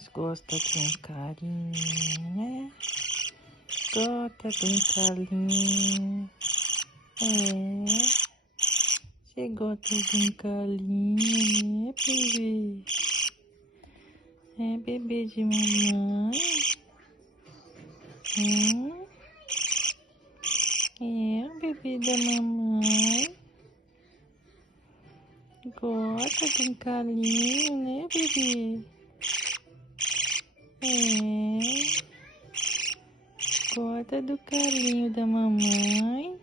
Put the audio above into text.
Mas gosta de um carinho, né? Gosta de um carinho. Você gosta de um carinho, né, bebê? É bebê de mamãe? É o bebê da mamãe? Gosta de um carinho, né, bebê? Gosta do carinho da mamãe?